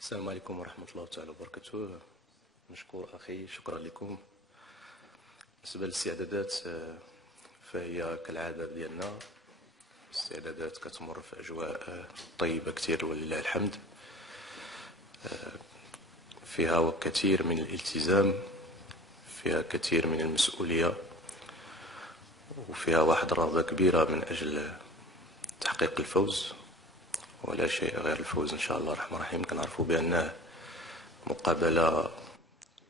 السلام عليكم ورحمة الله تعالى وبركاته. مشكور أخي، شكرا لكم. بالنسبة للاستعدادات فهي كالعادة ديالنا، الاستعدادات كتمر في أجواء طيبة كتير ولله الحمد، فيها كثير من الالتزام، فيها كثير من المسؤولية، وفيها واحد الرغبة كبيرة من أجل تحقيق الفوز، ولا شيء غير الفوز إن شاء الله الرحمن الرحيم. كنعرفوا بأنه مقابلة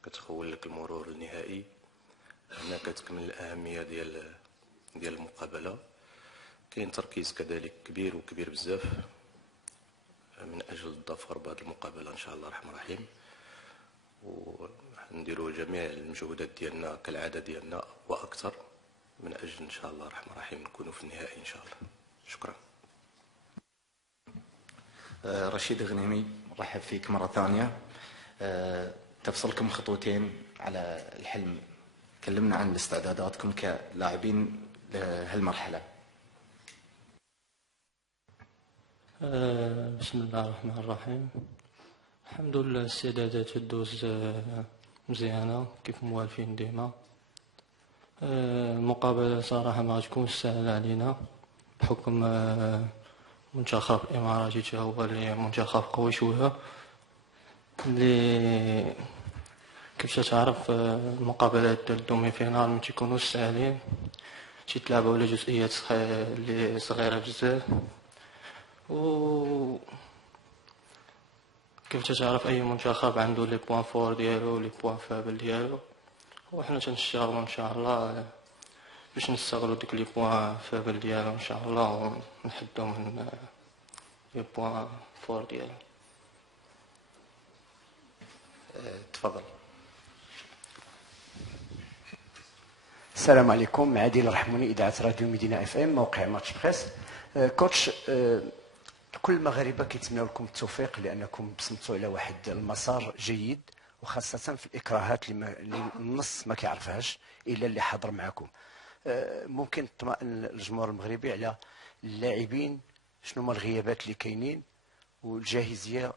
كتخول لك المرور النهائي، هنا كتكمل الأهمية ديال المقابلة. كاين تركيز كذلك كبير وكبير بزاف من أجل الظفر بهذه المقابلة إن شاء الله الرحمن الرحيم، ونديروا جميع المجهودات ديالنا كالعادة ديالنا وأكثر من أجل إن شاء الله الرحمن الرحيم نكونوا في النهائي إن شاء الله. شكرا. رشيد غنيمي، نرحب فيك مرة ثانية. تفصلكم خطوتين على الحلم، كلمنا عن استعداداتكم كلاعبين لهالمرحلة. بسم الله الرحمن الرحيم. الحمد لله الاستعدادات تدوز مزيانة كيف موالفين ديما. المقابلة صراحة ما غتكونش سهلة علينا بحكم منتخب الإماراتي هو اللي منتخب قوي شوية، اللي كيف تعرف المقابلات ديال الدومي فينال ما تيكونوش ساهلين، تيتلعبوا على جزئيات اللي صغيرة بزاف، و كيف تعرف أي منتخب عنده لي بوان فور ديالو لي بوان فابل ديالو، وحنا تنشتغلوا إن شاء الله باش نستغلوا ديك لي بوان فابل ديالو إن شاء الله ونحدوا من لي بوان فور ديالو. تفضل. السلام عليكم، عادل رحموني، إذاعة راديو مدينة اف ام، موقع ماتش بريس. كوتش، كل المغاربه كيتمنوا لكم التوفيق لانكم بصمتوا على واحد المسار جيد، وخاصه في الاكراهات اللي النص ما كيعرفهاش الا اللي حاضر معكم. ممكن تطمئن الجمهور المغربي على اللاعبين، شنو هما الغيابات اللي كاينين والجاهزيه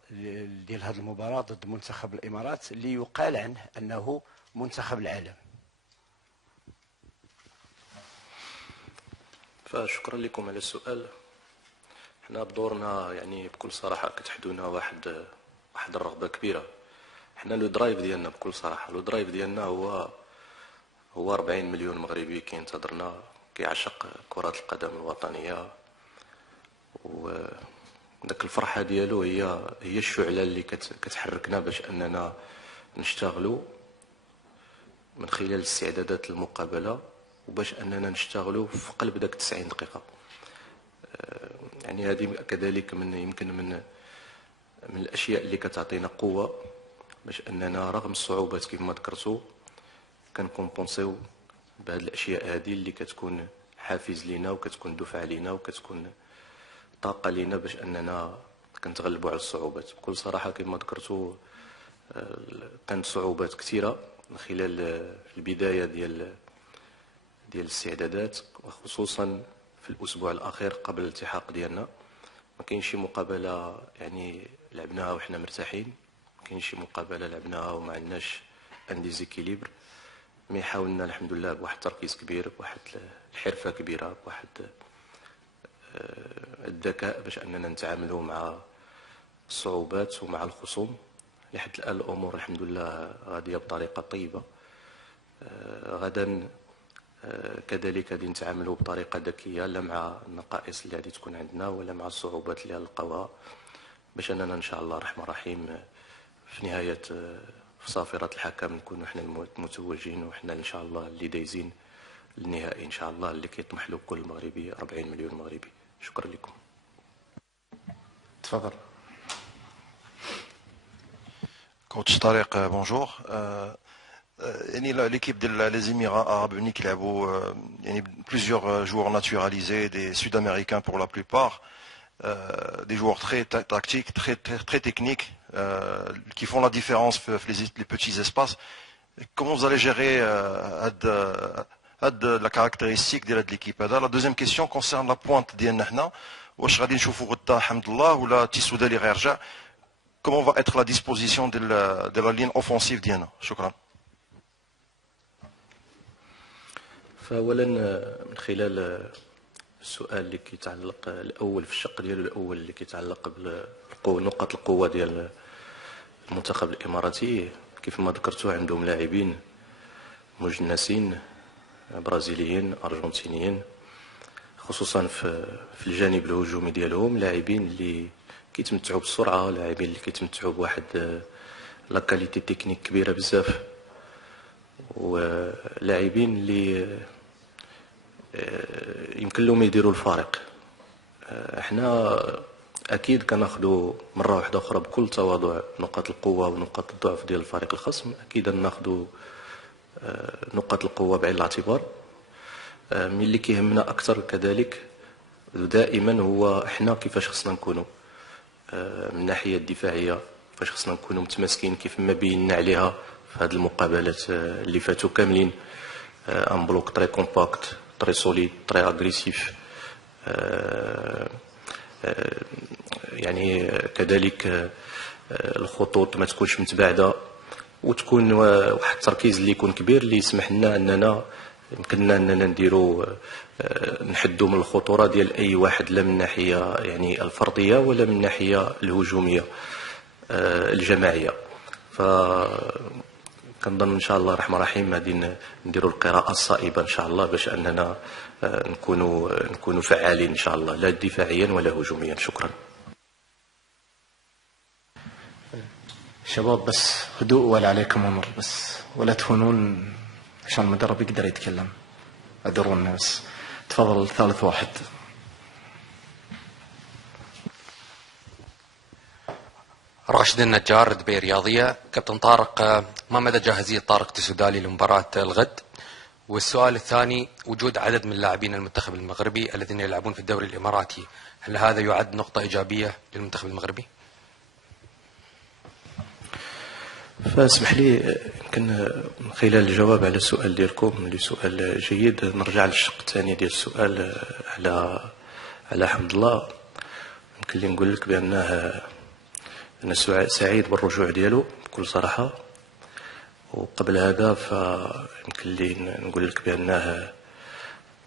ديال هذه المباراه ضد منتخب الامارات اللي يقال عنه انه منتخب العالم؟ فشكرا لكم على السؤال. حنا بدورنا يعني بكل صراحه كتحدونا واحد الرغبه كبيره. حنا لو درايف ديالنا بكل صراحه، لو درايف ديالنا هو 40 مليون مغربي كينتظرنا كيعشق كره القدم الوطنيه، وداك الفرحه ديالو هي الشعله اللي كتحركنا باش اننا نشتغلوا من خلال استعدادات المقابله، وباش اننا نشتغلوا في قلب داك 90 دقيقه. يعني هذه كذلك يمكن من الاشياء اللي كتعطينا قوه باش اننا رغم الصعوبات كيف ما ذكرتوا كنكومبونسيو بهذه الاشياء هذه اللي كتكون حافز لينا وكتكون دفعه لينا وكتكون طاقه لينا باش اننا كنتغلبوا على الصعوبات. بكل صراحه كيف ما ذكرتوا كانت صعوبات كثيره من خلال البدايه ديال الاستعدادات، وخصوصا في الاسبوع الاخير قبل الالتحاق ديالنا. ما كاينش شي مقابله يعني لعبناها وحنا مرتاحين، ما كاينش شي مقابله لعبناها وما عندناش ان ديزيكيليبر، مي حاولنا الحمد لله بواحد التركيز كبير، بواحد الحرفه كبيره، بواحد الذكاء باش اننا نتعاملوا مع الصعوبات ومع الخصوم. لحد الان الامور الحمد لله غاديه بطريقه طيبه. غدا كذلك غادي نتعاملوا بطريقه ذكيه، لا مع النقائص اللي غادي تكون عندنا ولا مع الصعوبات اللي غنلقاوها، باش اننا ان شاء الله الرحمن الرحيم في نهايه في صافره الحكم نكونوا حنا المتوجين، وحنا ان شاء الله اللي دايزين للنهائي ان شاء الله اللي كيطمح له كل مغربي، 40 مليون مغربي. شكرا لكم. تفضل. كوتش طارق، بونجور. يعني l'équipe des Émirats arabes unis qui لعبوا يعني plusieurs joueurs naturalisés, des Sud-Américains pour la plupart, des joueurs très tactiques, très techniques, qui font la différence في les petits espaces. Comment vous allez gérer la caractéristique de l'équipe? La deuxième question concerne la pointe ديالنا حنا، واش غادي نشوفوا غدا حمد الله ولا تيسودا اللي غيرجع؟ comment va être la disposition de la ligne offensive ديالنا. شكرا. فأولا من خلال السؤال اللي كيتعلق الأول في الشق ديالو الأول اللي كيتعلق بنقاط القوة ديال المنتخب الإماراتي، كيف ما ذكرتوا عندهم لاعبين مجنسين برازيليين أرجنتينيين، خصوصا في الجانب الهجومي ديالهم، لاعبين اللي كيتمتعوا بالسرعة، لاعبين اللي كيتمتعوا بواحد لا كاليتي تكنيك كبيرة بزاف، ولاعبين اللي يمكن لهم يديروا الفارق. احنا اكيد كناخذوا مره واحده اخرى بكل تواضع نقاط القوه ونقاط الضعف ديال الفريق الخصم، اكيد ناخذوا نقاط القوه بعين الاعتبار. من اللي كيهمنا اكثر كذلك دائما هو احنا كيفاش خصنا نكونوا من الناحيه الدفاعيه، كيفاش خصنا نكونوا متماسكين كيف ما بينا عليها في هذه المقابلات اللي فاتوا كاملين. ان بلوك تري كومباكت تري سوليد تري اغريسيف، يعني كذلك الخطوط ما تكونش متباعده، وتكون واحد التركيز اللي يكون كبير اللي يسمح لنا اننا يمكننا اننا نديروا نحدوا من الخطوره ديال اي واحد، لا من الناحيه يعني الفرديه ولا من الناحيه الهجوميه الجماعيه. ف كنظن ان شاء الله الرحمن الرحيم غادي نديروا القراءه الصائبه ان شاء الله باش اننا نكونوا فعالين ان شاء الله، لا دفاعيا ولا هجوميا. شكرا. شباب بس هدوء ولا عليكم امر، بس ولا تهونون عشان المدرب يقدر يتكلم، ادرونا بس. تفضل ثالث واحد. راشد النجار، دبي رياضية. كابتن طارق، ما مدى جاهزية طارق تسودالي لمباراة الغد؟ والسؤال الثاني، وجود عدد من لاعبين المنتخب المغربي الذين يلعبون في الدوري الإماراتي، هل هذا يعد نقطة إيجابية للمنتخب المغربي؟ فاسمح لي يمكن من خلال الجواب على السؤال ديالكم اللي سؤال جيد نرجع للشق الثاني ديال السؤال على حمد الله. يمكن لي نقول لك بأنه أنا سعيد بالرجوع ديالو بكل صراحة، وقبل هذا فيمكن لي نقول لك بأنه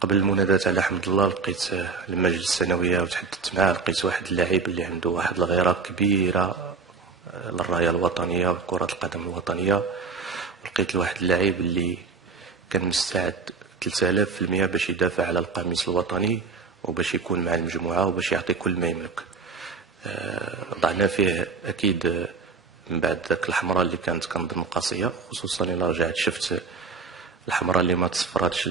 قبل المناداة على حمد الله لقيت المجلس الثانوية وتحدثت معاه، لقيت واحد اللاعب اللي عنده واحد الغيرة كبيرة للراية الوطنية وكرة القدم الوطنية، ولقيت واحد اللاعب اللي كان مستعد 3000% باش يدافع على القميص الوطني وباش يكون مع المجموعة وباش يعطي كل ما يملك. ضعنا فيه اكيد من بعد ذاك الحمراء اللي كانت كنظن قاسيه، خصوصا الا رجعت شفت الحمراء اللي ما تصفراتش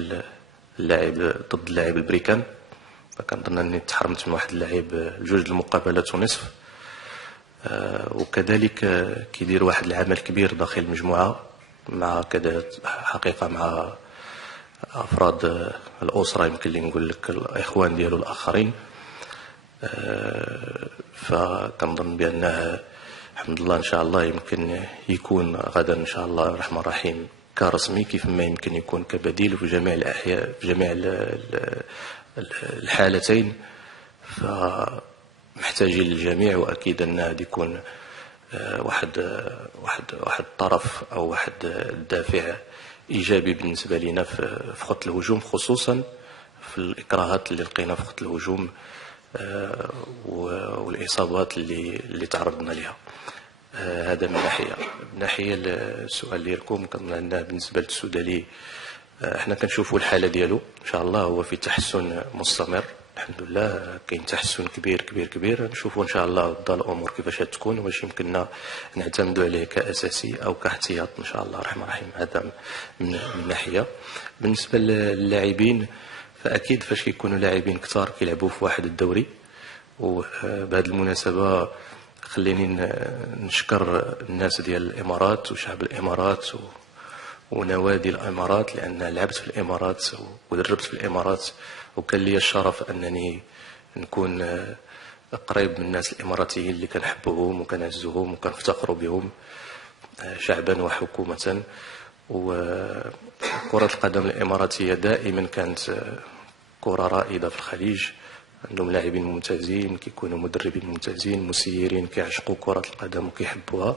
اللاعب ضد اللاعب البريكان، فكنظن اني تحرمت من واحد اللاعب جوج المقابلات ونصف. وكذلك كيدير واحد العمل كبير داخل المجموعه مع كذا حقيقه مع افراد الاسره، يمكن لي نقول لك الاخوان ديالو الاخرين. فكنظن بأنه الحمد لله إن شاء الله يمكن يكون غدا إن شاء الله الرحمن الرحيم كرسمي، كيف ما يمكن يكون كبديل في جميع الأحياء في جميع الحالتين. فمحتاجين للجميع، وأكيد أن هذا يكون واحد طرف أو واحد دافع إيجابي بالنسبة لنا في خط الهجوم، خصوصا في الإكراهات اللي لقينا في خط الهجوم والإصابات اللي تعرضنا لها. هذا من ناحية السؤال ديالكم. كنظن بالنسبة للسودالي احنا كنشوفوا الحالة ديالو إن شاء الله هو في تحسن مستمر، الحمد لله كاين تحسن كبير كبير كبير. نشوفوا إن شاء الله غدا الأمور كيفاش تكون، واش يمكننا نعتمدوا عليه كأساسي أو كاحتياط إن شاء الله الرحمن الرحيم. هذا من ناحية. بالنسبة للاعبين فأكيد فاش كيكونوا لاعبين كثار كيلعبوا في واحد الدوري، وبهذه المناسبة خليني نشكر الناس ديال الإمارات وشعب الإمارات ونوادي الإمارات، لأن لعبت في الإمارات ودربت في الإمارات، وكان لي الشرف أنني نكون قريب من الناس الإماراتيين اللي كنحبوهم وكنعزوهم وكنفتخروا بهم شعبا وحكومة. وكرة القدم الإماراتية دائما كانت كرة رائدة في الخليج، عندهم لاعبين ممتازين، كيكونوا مدربين ممتازين مسيرين كيعشقوا كرة القدم وكيحبوها،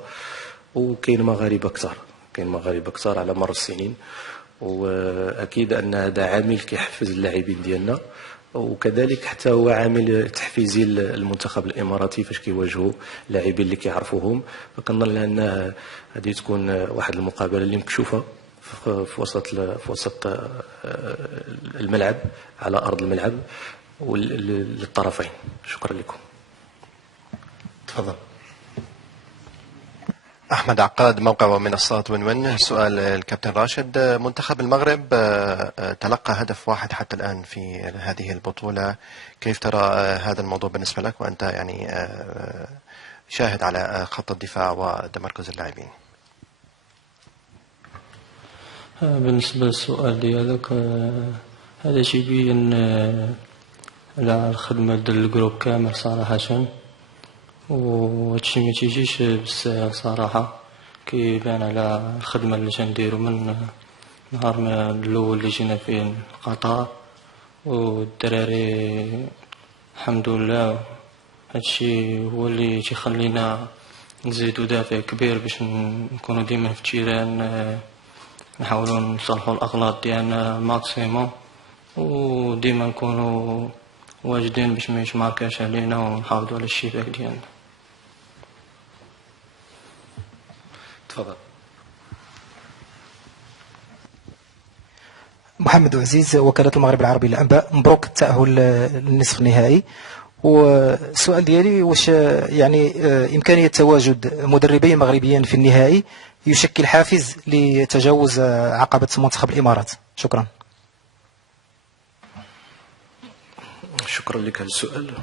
وكاين مغاربة كثار على مر السنين، واكيد ان هذا عامل كيحفز اللاعبين ديالنا، وكذلك حتى هو عامل تحفيزي المنتخب الاماراتي فاش كيواجهوا لاعبين اللي كيعرفوهم. فكنظن ان هذه تكون واحد المقابله اللي مكشوفه في وسط الملعب، على ارض الملعب للطرفين. شكرا لكم. تفضل. أحمد عقاد، موقع ومنصات ون. سؤال الكابتن راشد. منتخب المغرب تلقى هدف واحد حتى الآن في هذه البطولة، كيف ترى هذا الموضوع بالنسبة لك وأنت يعني شاهد على خط الدفاع وتمركز اللاعبين؟ بالنسبة للسؤال ديالك، هذا شي يبين على الخدمة ديال الجروب كامل صراحة، وهادشي ما تيجيش بالسهل صراحة، كيبان على الخدمة اللي تنديرو من نهار ما الأول اللي جينا فيه قطر، والدراري الحمد لله. هادشي هو اللي تيخلينا نزيدو دافع كبير باش نكونو ديما في التيران، نحاولو نصلحو الأغلاط ديالنا ماكسيموم، وديما نكونو واجدين باش ما يتماركاش علينا، ونحافظو على الشباك ديالنا. تفضل. محمد عزيز، وكالة المغرب العربي للأنباء. مبروك التأهل للنصف النهائي. والسؤال ديالي، واش يعني إمكانية تواجد مدربين مغربيين في النهائي يشكل حافز لتجاوز عقبة منتخب الإمارات؟ شكرا. شكرا لك على السؤال.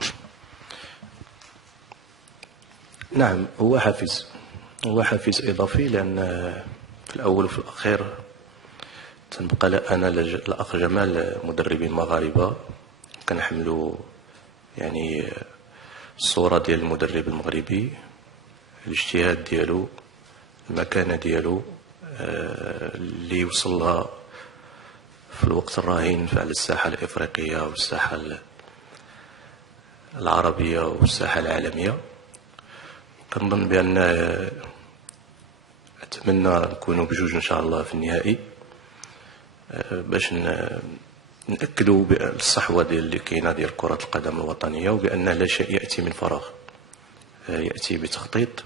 نعم، هو حافز إضافي، لأن في الأول وفي الأخير تنبقى أنا الأخ جمال مدربين مغاربة كنحملوا يعني الصورة ديال المدرب المغربي، الاجتهاد ديالو، المكانة ديالو اللي وصلها في الوقت الراهن على الساحة الإفريقية والساحة العربية والساحة العالمية. كنظن بأن أتمنى نكونوا بجوج إن شاء الله في النهائي، باش نأكدوا بالصحوة اللي كاينة ديال كرة القدم الوطنية، وبأن لا شيء يأتي من فراغ، يأتي بتخطيط.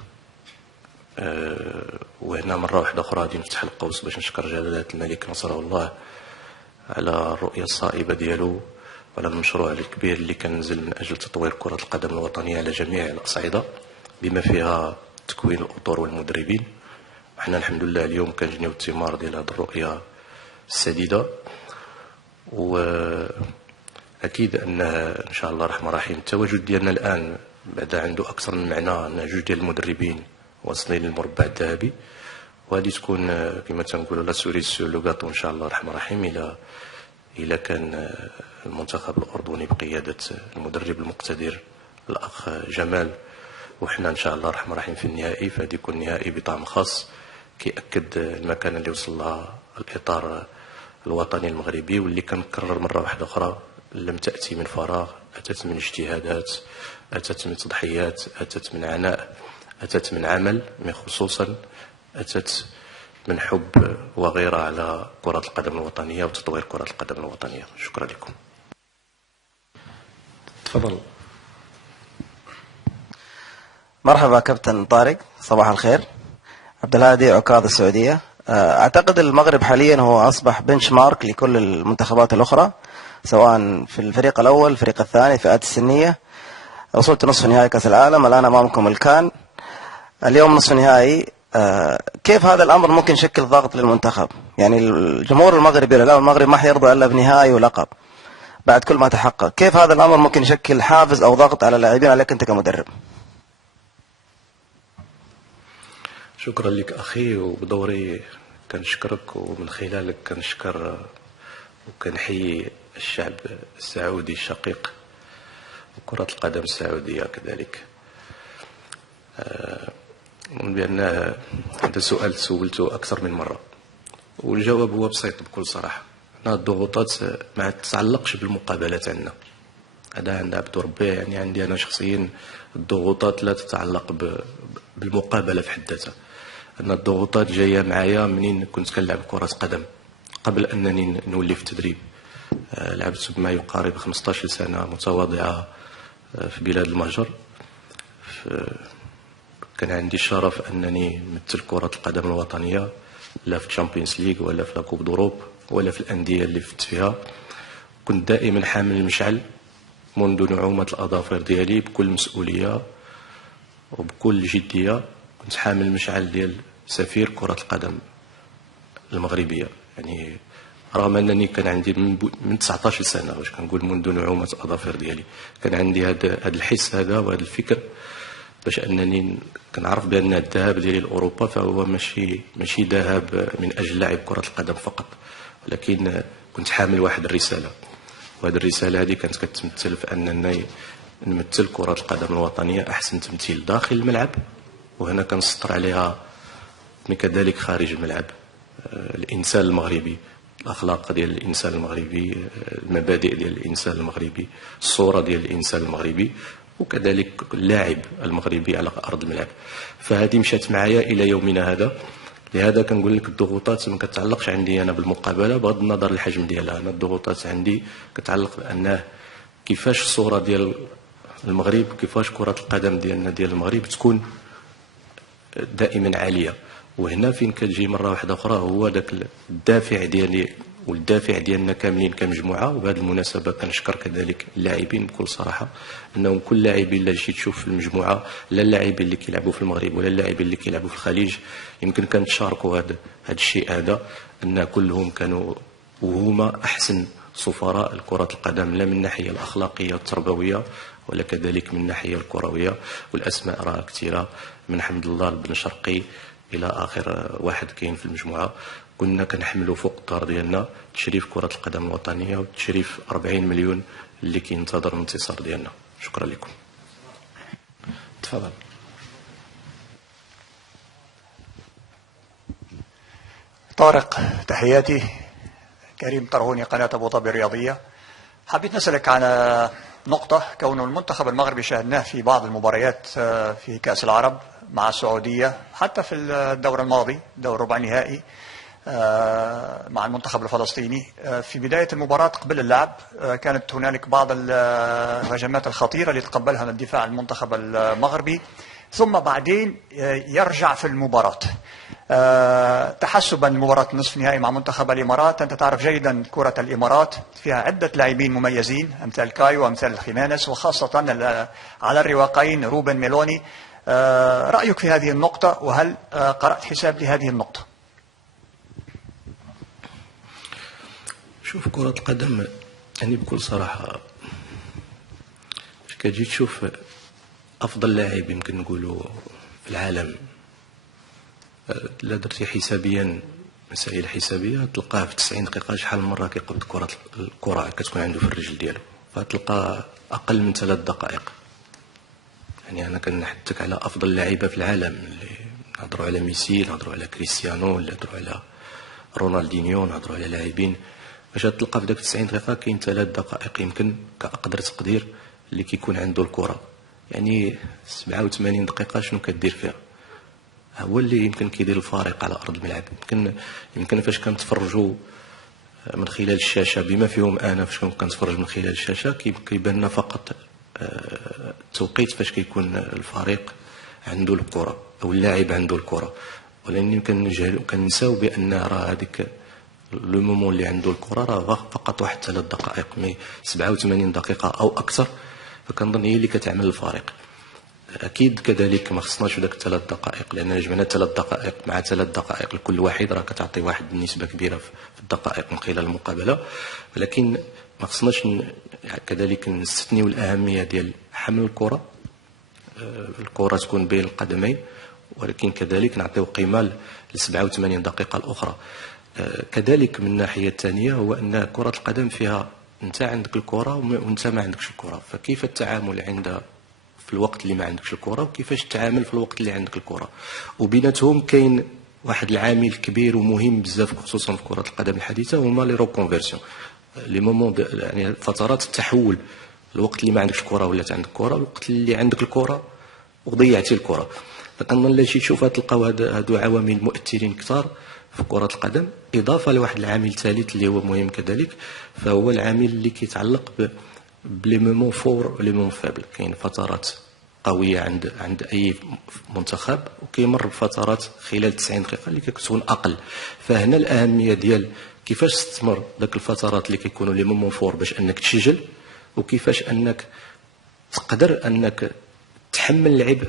وهنا مرة واحدة أخرى غادي نفتح القوس باش نشكر جلالة الملك نصره الله على الرؤية الصائبة ديالو وعلى المشروع الكبير اللي كنزل من أجل تطوير كرة القدم الوطنية على جميع الأصعدة، بما فيها تكوين الأطر والمدربين. وحنا الحمد لله اليوم كنجنيو الثمار ديال هذه الرؤية السديدة، وأكيد أن إن شاء الله الرحمن الرحيم التواجد ديالنا الآن بعد عنده أكثر من معنى، أن جوج ديال المدربين واصلين للمربع الذهبي، وهذه تكون كما تنقولوا لا سوري سور لو غاتو إن شاء الله الرحمن الرحيم إلا كان المنتخب الأردني بقيادة المدرب المقتدر الأخ جمال، وحنا إن شاء الله الرحمن الرحيم في النهائي، فهذا يكون نهائي بطعم خاص كيأكد المكانة اللي وصل لها الإطار الوطني المغربي، واللي كنكرر مرة واحدة أخرى لم تأتي من فراغ، أتت من اجتهادات، أتت من تضحيات، أتت من عناء، أتت من عمل، خصوصا أتت من حب وغيرة على كرة القدم الوطنية وتطوير كرة القدم الوطنية. شكرا لكم. تفضل. مرحبا كابتن طارق، صباح الخير. عبد الهادي، عكاظ، السعودية. أعتقد المغرب حاليا هو أصبح بنش مارك لكل المنتخبات الأخرى، سواء في الفريق الأول، الفريق الثاني، الفئات السنية. وصلت نصف نهائي كأس العالم، الآن أمامكم الكان، اليوم نصف نهائي. كيف هذا الأمر ممكن يشكل ضغط للمنتخب؟ يعني الجمهور المغربي الآن، المغرب ما حيرضى إلا بنهائي ولقب بعد كل ما تحقق. كيف هذا الأمر ممكن يشكل حافز أو ضغط على اللاعبين عليك أنت كمدرب؟ شكرا لك أخي، وبدوري كنشكرك، ومن خلالك كنشكر وكنحيي الشعب السعودي الشقيق وكرة القدم السعودية كذلك. من بأن هذا سؤال سولته أكثر من مرة، والجواب هو بسيط بكل صراحة. الضغوطات ما تتعلقش بالمقابلات عندنا، هذا عند عبد ربي. يعني عندي انا شخصيا الضغوطات لا تتعلق بالمقابله في حد ذاتها. ان الضغوطات جايه معايا منين كنت كنلعب كره قدم قبل انني نولي في التدريب. لعبت بما يقارب 15 سنه متواضعه في بلاد المهجر. كان عندي الشرف انني مثل كره القدم الوطنيه لا في الشامبيونز ليغ ولا في لاكوب دوروب ولا في الانديه اللي فت فيها. كنت دائما حامل المشعل منذ نعومه الاظافر ديالي بكل مسؤوليه وبكل جديه. كنت حامل المشعل ديال سفير كره القدم المغربيه. يعني رغم انني كان عندي من 19 سنه، واش كنقول منذ نعومه الاظافر ديالي، كان عندي هذا الحس هذا وهذا الفكر باش انني كنعرف بان الذهاب ديالي لاوروبا فهو ماشي ذهاب من اجل لعب كره القدم فقط، ولكن كنت حامل واحد الرساله. وهذه الرساله هذه كانت كتمثل في انني نمثل كره القدم الوطنيه احسن تمثيل داخل الملعب، وهنا كنسطر عليها كذلك خارج الملعب. الانسان المغربي، الاخلاق ديال الانسان المغربي، المبادئ ديال الانسان المغربي، الصوره ديال الانسان المغربي، وكذلك اللاعب المغربي على ارض الملعب. فهذه مشات معايا الى يومنا هذا. لهذا كنقول لك الضغوطات ما كتعلقش عندي انا بالمقابله بغض النظر الحجم ديالها. انا الضغوطات عندي كتعلق بانه كيفاش الصوره ديال المغرب، كيفاش كره القدم ديالنا ديال المغرب تكون دائما عاليه. وهنا فين كتجي مره واحده اخرى هو ذاك الدافع ديالي والدافع ديالنا كاملين كمجموعه. وبهذه المناسبه كنشكر كذلك اللاعبين بكل صراحه، انهم كل لاعبين اللي جيت تشوف في المجموعه، لا اللاعبين اللي كيلعبوا في المغرب ولا اللاعبين اللي كيلعبوا في الخليج، يمكن كنتشاركوا هذا الشيء هذا، ان كلهم كانوا وهما احسن سفراء لكره القدم، لا من الناحيه الاخلاقيه والتربويه ولا كذلك من الناحيه الكرويه. والاسماء راه كثيره، من حمد الله بن شرقي الى اخر واحد كاين في المجموعه. كنا كنحملوا فوق الدار ديالنا تشريف كره القدم الوطنيه وتشريف 40 مليون اللي كينتظر الانتصار ديالنا. شكرا لكم. تفضل. طارق، تحياتي. كريم طرهوني، قناه ابو ظبي الرياضيه. حبيت نسالك على نقطه، كون المنتخب المغربي شاهدناه في بعض المباريات في كاس العرب مع السعوديه، حتى في الدور الماضي دور ربع نهائي مع المنتخب الفلسطيني. في بداية المباراة قبل اللعب كانت هنالك بعض الهجمات الخطيرة اللي تقبلها من دفاع المنتخب المغربي، ثم بعدين يرجع في المباراة تحسبا مباراة نصف نهائي مع منتخب الإمارات. أنت تعرف جيدا كرة الإمارات فيها عدة لاعبين مميزين أمثال كايو وأمثال خيمانيز، وخاصة على الرواقين روبن ميلوني. رأيك في هذه النقطة، وهل قرأت حساب لهذه النقطة؟ شوف، كرة القدم يعني بكل صراحة كتجي تشوف أفضل لاعب يمكن نقولوا في العالم، لا درتي حسابيا مسائل حسابية تلقاه في 90 دقيقة شحال من مرة كيقبض الكرة كتكون عنده في الرجل ديالو، فتلقاه أقل من 3 دقائق. يعني أنا كنحدثك على أفضل لاعبة في العالم، اللي نهضروا على ميسي، نهضروا على كريستيانو، نهضروا على رونالدينيو، نهضروا على لاعبين باش تلقى في داك 90 دقيقة كاين 3 دقائق يمكن كأقدر تقدير اللي كيكون عنده الكرة. يعني 87 دقيقة شنو كدير فيها؟ هو اللي يمكن كيدير الفارق على أرض الملعب. يمكن فاش كنتفرجوا من خلال الشاشة بما فيهم أنا فاش كنتفرج من خلال الشاشة كيبان لنا فقط التوقيت فاش كيكون الفريق عنده الكرة أو اللاعب عنده الكرة، ولكن كننساو بأن راه هذيك لو مومون اللي عنده الكره راه فقط واحد 3 دقائق، مي 87 دقيقه او اكثر، فكنظن هي اللي كتعمل الفارق. اكيد كذلك ما خصناش في داك 3 دقائق، لان جمعنا 3 دقائق مع 3 دقائق لكل واحد راه كتعطي واحد النسبه كبيره في الدقائق من خلال المقابله، ولكن ما خصناش كذلك نستثنيو الاهميه ديال حمل الكره، الكره تكون بين القدمين، ولكن كذلك نعطيو قيمه ل 87 دقيقه الاخرى. كذلك من الناحيه الثانيه هو ان كره القدم فيها انت عندك الكره وانت ما عندكش الكره، فكيف التعامل في الوقت اللي ما عندكش الكره، وكيفاش تتعامل في الوقت اللي عندك الكره، وبيناتهم كاين واحد العامل كبير ومهم بزاف خصوصا في كره القدم الحديثه، هما لي روكونفيرسيون، لي مومون يعني فترات التحول الوقت اللي ما عندكش كره ولات عندك كره، الوقت اللي عندك الكره وضيعتي الكره. كنظن لا شي تشوفها تلقاو هادو عوامل مؤثرين كثار في كرة القدم، إضافة لواحد العامل ثالث اللي هو مهم كذلك، فهو العامل اللي كيتعلق بلي مومون فور ولي مومون فابل. كاين فترات قوية عند أي منتخب، وكيمر بفترات خلال 90 دقيقة اللي كتكون أقل. فهنا الأهمية ديال كيفاش تستمر ذاك الفترات اللي كيكونوا لي مومون فور باش أنك تسجل، وكيفاش أنك تقدر أنك تحمل العبء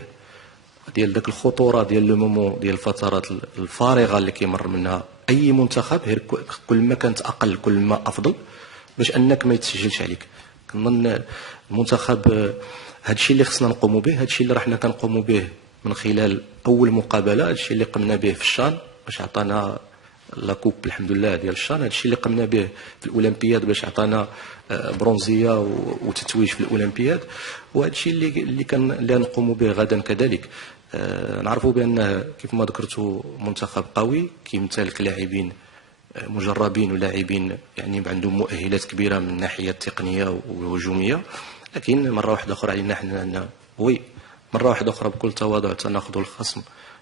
ديال داك الخطوره ديال لو مومون ديال الفترات الفارغه اللي كيمر منها اي منتخب. غير كل ما كانت اقل كل ما افضل باش انك ما يتسجلش عليك. كنظن المنتخب هادشي اللي خصنا نقوموا به، هادشي اللي راحنا كنقوموا به من خلال اول مقابله، هادشي اللي قمنا به في الشان باش عطانا لا كوب الحمد لله ديال الشان، هادشي اللي قمنا به في الاولمبياد باش عطانا برونزيه وتتويج في الاولمبياد، وهادشي اللي نقوموا به غدا كذلك. نعرفوا بان كيف ما ذكرتوا منتخب قوي كيمتلك لاعبين مجربين ولاعبين يعني عندهم مؤهلات كبيره من الناحيه التقنيه والهجوميه، لكن مره واحده اخرى علينا حنا مره واحده اخرى بكل تواضع تناخذوا الخصم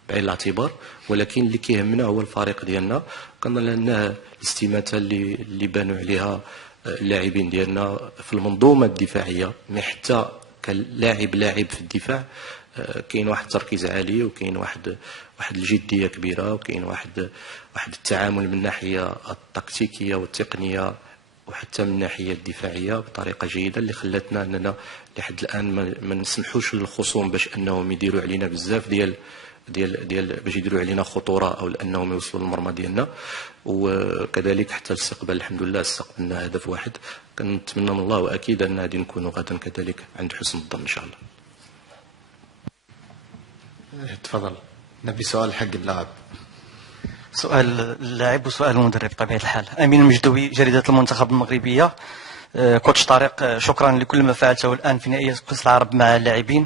بعين الاعتبار، ولكن اللي كيهمنا هو الفريق ديالنا. كنظن ان الاستماته اللي بانوا عليها اللاعبين ديالنا في المنظومه الدفاعيه، مي حتى لاعب في الدفاع كاين واحد التركيز عالي، وكاين واحد الجديه كبيره، وكاين واحد التعامل من الناحيه التكتيكيه والتقنيه وحتى من الناحيه الدفاعيه بطريقه جيده، اللي خلاتنا اننا لحد الان ما نسمحوش للخصوم باش انهم يديروا علينا بزاف ديال باش يديروا علينا خطوره او انهم يوصلوا للمرمى ديالنا. وكذلك حتى الاستقبال الحمد لله استقبلنا هدف واحد، كنتمنى من الله واكيد ان غادي نكونوا غدا كذلك عند حسن الظن ان شاء الله. تفضل. نبي سؤال حق اللاعب. سؤال اللاعب وسؤال المدرب بطبيعه الحال. امين المجدوي، جريده المنتخب المغربيه. كوتش طارق، شكرا لكل ما فعلته الان في نهائي كاس العرب مع اللاعبين.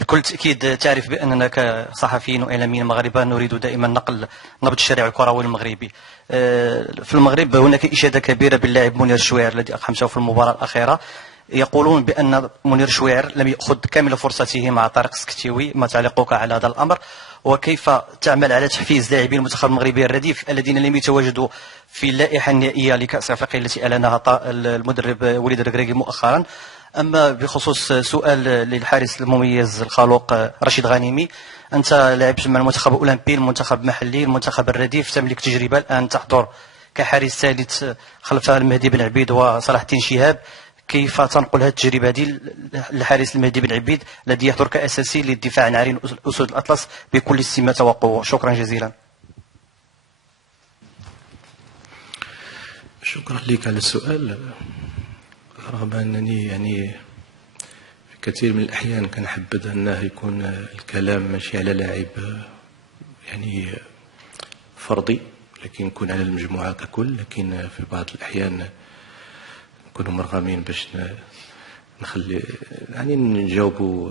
بكل تاكيد تعرف باننا كصحفيين واعلاميين مغاربه نريد دائما نقل نبض الشارع الكروي المغربي. في المغرب هناك اشاده كبيره باللاعب منير شويعر الذي اقحمته في المباراه الاخيره. يقولون بان منير شويعر لم ياخذ كامل فرصته مع طارق السكتيوي، ما تعليقك على هذا الامر؟ وكيف تعمل على تحفيز لاعبي المنتخب المغربي الرديف الذين لم يتواجدوا في اللائحه النهائيه لكاس افريقيا التي اعلنها المدرب وليد الركراكي مؤخرا؟ اما بخصوص سؤال للحارس المميز الخلوق رشيد غانمي، انت لعبت مع المنتخب الاولمبي، المنتخب المحلي، المنتخب الرديف، تملك تجربه الان تحضر كحارس ثالث خلف المهدي بن عبيد وصلاح الدين شهاب. كيف تنقل هذه التجربه هذه للحارس المهدي بن عبيد الذي يحضر كاساسي للدفاع عن عرين اسود الاطلس بكل استماته وقوه؟ شكرا جزيلا. شكرا لك على السؤال. رغم انني يعني في كثير من الاحيان كنحبذ انه يكون الكلام ماشي على لاعب يعني فردي، لكن يكون على المجموعه ككل، لكن في بعض الاحيان نكونوا مرغمين باش نخلي يعني نجاوبوا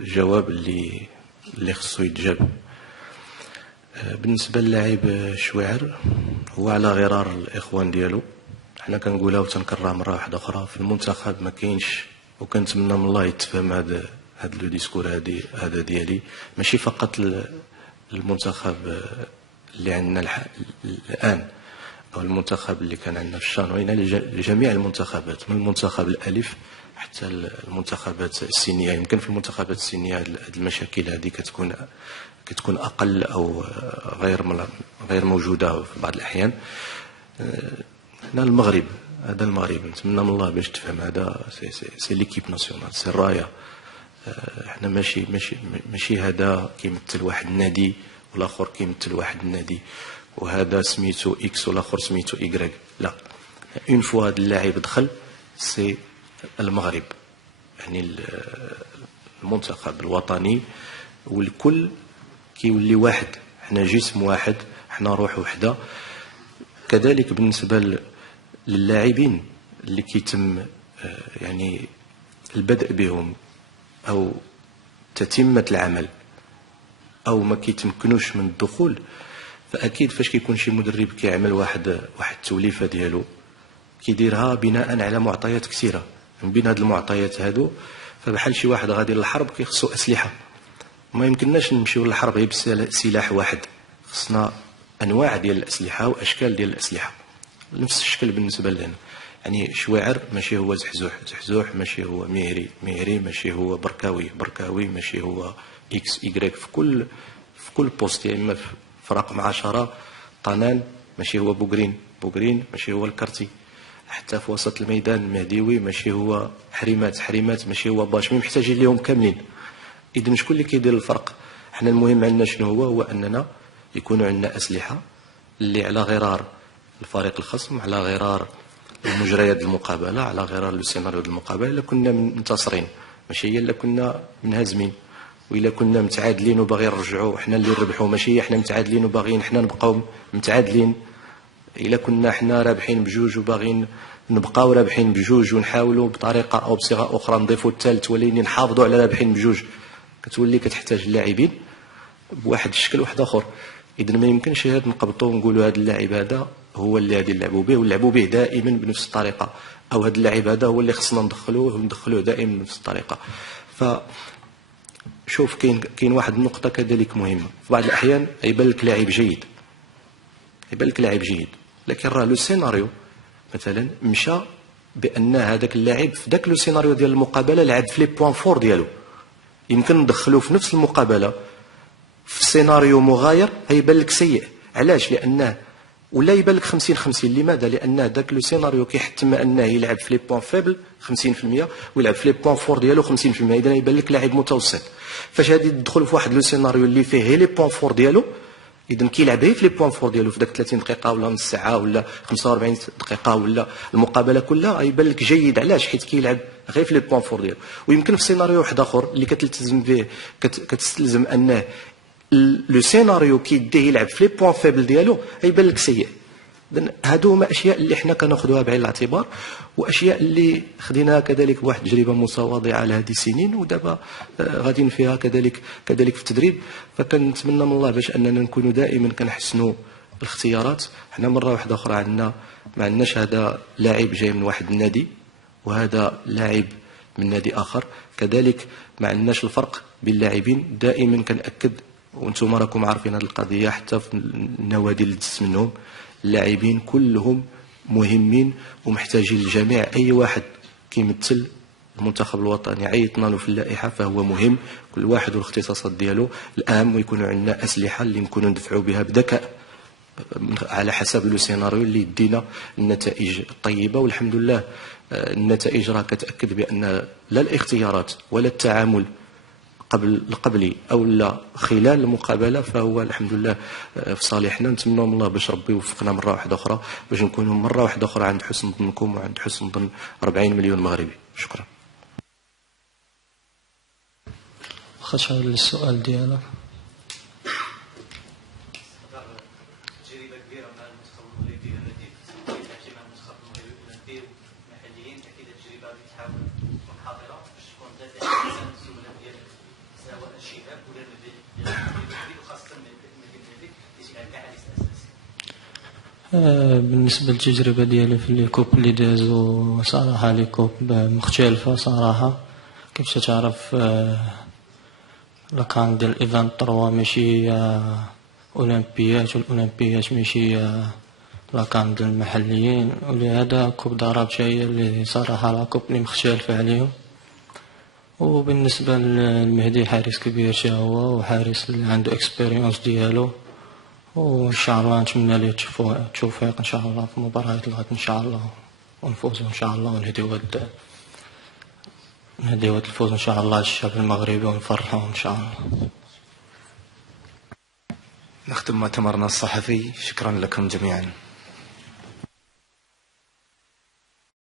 الجواب اللي خصو يتجاب. بالنسبه للاعب شويعر، هو على غرار الاخوان ديالو، حنا كنقولها وتنكررها مره واحده اخرى، في المنتخب ما كاينش، وكنتمنى من الله يتفهم هذا لو ديسكور هذا ديالي، ماشي فقط المنتخب اللي عندنا الان او المنتخب اللي كان عندنا في الشان، وين لجميع المنتخبات من المنتخب الالف حتى المنتخبات السنيه. يمكن في المنتخبات السنيه هذه المشاكل هذه كتكون اقل او غير موجوده في بعض الاحيان. هنا المغرب، هذا المغرب نتمنى من الله باش تفهم، هذا سي ليكيب ناسيونال، سي الرايه. احنا ماشي هذا كيمثل واحد النادي والاخر كيمثل واحد النادي، وهذا سميتو اكس والاخر سميتو ايكغيك، لا. اون فوا هذا اللاعب دخل سي المغرب، يعني المنتخب الوطني، والكل كيولي واحد، حنا جسم واحد، حنا روح وحده. كذلك بالنسبه للاعبين اللي كيتم يعني البدء بهم او تتمه العمل او ما كيتمكنوش من الدخول، فاكيد فاش كيكون شي مدرب كيعمل واحد التوليفه ديالو كيديرها بناء على معطيات كثيره. من بين هاد المعطيات هادو فبحال شي واحد غادي للحرب كيخصو اسلحه، ما يمكنناش نمشيو للحرب غير بسلاح واحد، خصنا انواع ديال الاسلحه واشكال ديال الاسلحه. نفس الشكل بالنسبه لنا، يعني شواعر ماشي هو زحزوح، زحزوح ماشي هو مهري، مهري ماشي هو بركاوي، بركاوي ماشي هو اكس ايكغيك. في كل بوست، يا اما في رقم 10 طنان ماشي هو بوغرين، بوغرين ماشي هو الكرتي. حتى في وسط الميدان مهديوي ماشي هو حريمات، حريمات ماشي هو باشمي، محتاجين ليهم كاملين. اذا شكون اللي كيدير الفرق؟ حنا المهم عندنا شنو هو اننا يكونوا عندنا اسلحه اللي على غرار الفريق الخصم، على غرار مجريات المقابله، على غرار السيناريو ديال المقابله. الا كنا منتصرين ماشي هي الا كنا منهزمين، والا كنا متعادلين وباغيين نرجعوا حنا اللي نربحوا، ماشي هي حنا متعادلين وباغيين حنا نبقاو متعادلين. الا كنا حنا رابحين بجوج وباغيين نبقاو رابحين بجوج ونحاولوا بطريقه او بصيغه اخرى نضيفوا الثالث ولكن نحافظوا على رابحين بجوج، كتولي كتحتاج اللاعبين بواحد الشكل واحد اخر. اذا ما يمكنش هاد نقبطوا ونقولوا هذا اللاعب هذا هو اللي غادي نلعبوا به ونلعبوا به دائما بنفس الطريقه، او هذا اللاعب هذا هو اللي خصنا ندخلوه وندخلوه دائما بنفس الطريقه. شوف كاين واحد النقطه كذلك مهمه، في بعض الاحيان يبان لك لاعب جيد، يبان لك لاعب جيد، لكن راه لو سيناريو مثلا مشى بان هذاك اللاعب في ذاك لو سيناريو ديال المقابله لعب في لي بوين فور ديالو، يمكن ندخلوه في نفس المقابله في سيناريو مغاير هيبان لك سيء. علاش؟ لانه ولا يبان لك 50-50. لماذا؟ لان ذاك لو سيناريو كيحتم انه يلعب في لي بوين فيبل 50% ويلعب في لي بوين فور ديالو 50%، اذا يبان لك لاعب متوسط. فاش غادي تدخل في واحد لو سيناريو اللي فيه غير لي بوين فور ديالو، اذا كيلعب غير في لي بوين فور ديالو في داك 30 دقيقه ولا نص ساعه ولا 45 دقيقه ولا المقابله كلها، يبان لك جيد. علاش؟ حيت كيلعب غير في لي بوين فور ديالو. ويمكن في سيناريو واحد اخر اللي كتلتزم به، كتستلزم انه لو سيناريو كيديه يلعب في لي بوين فيبل ديالو يبان لك سيء. اذا هادو هما اشياء اللي حنا كناخذوها بعين الاعتبار، واشياء اللي خديناها كذلك بواحد التجربه متواضعه على هذه السنين، ودابا غاديين فيها كذلك في التدريب. فكنتمنى من الله باش اننا نكونوا دائما كنحسنوا الاختيارات. حنا مره واحده اخرى ما عندناش هذا لاعب جاي من واحد النادي وهذا لاعب من نادي اخر، كذلك ما عندناش الفرق بين اللاعبين. دائما كنأكد، وانتم راكم عارفين هذه القضيه، حتى في النوادي اللي دزت منهم اللاعبين كلهم مهمين ومحتاجين للجميع. اي واحد كيمثل المنتخب الوطني عيطنا له في اللائحه فهو مهم، كل واحد والاختصاصات ديالو. الاهم ويكونوا عندنا اسلحه اللي نكونوا ندفعوا بها بذكاء على حسب لو سيناريو اللي يدينا النتائج الطيبه. والحمد لله النتائج راه كتاكد بان لا الاختيارات ولا التعامل القبلي او لا خلال المقابله فهو الحمد لله في صالحنا. نتمنى من الله باش ربي يوفقنا مره واحده اخرى، باش نكونوا مره واحده اخرى عند حسن ظنكم وعند حسن ظن 40 مليون مغربي. شكرا. خاطر السؤال ديالك بالنسبة للتجربة ديالي في لي كوب اللي دازو، صراحة لي كوب مختلفة صراحة. كيفاش تعرف لاكان ديال ايفان 3 ماشي اولمبيات، والاولمبيات ماشي لاكان ديال المحليين، ولهذا كوب ضربت هي اللي صراحة لا كوب اللي مختلفة عليهم. وبالنسبة للمهدي حارس كبير تا هو، وحارس اللي عنده اكسبيريونس ديالو، وان شاء الله نتمنى ليه التوفيق ان شاء الله في مباراة الغد ان شاء الله، ونفوزوا ان شاء الله، ونهديو الفوز ان شاء الله للشعب المغربي ونفرحوه ان شاء الله. نختم مؤتمرنا الصحفي. شكرا لكم جميعا.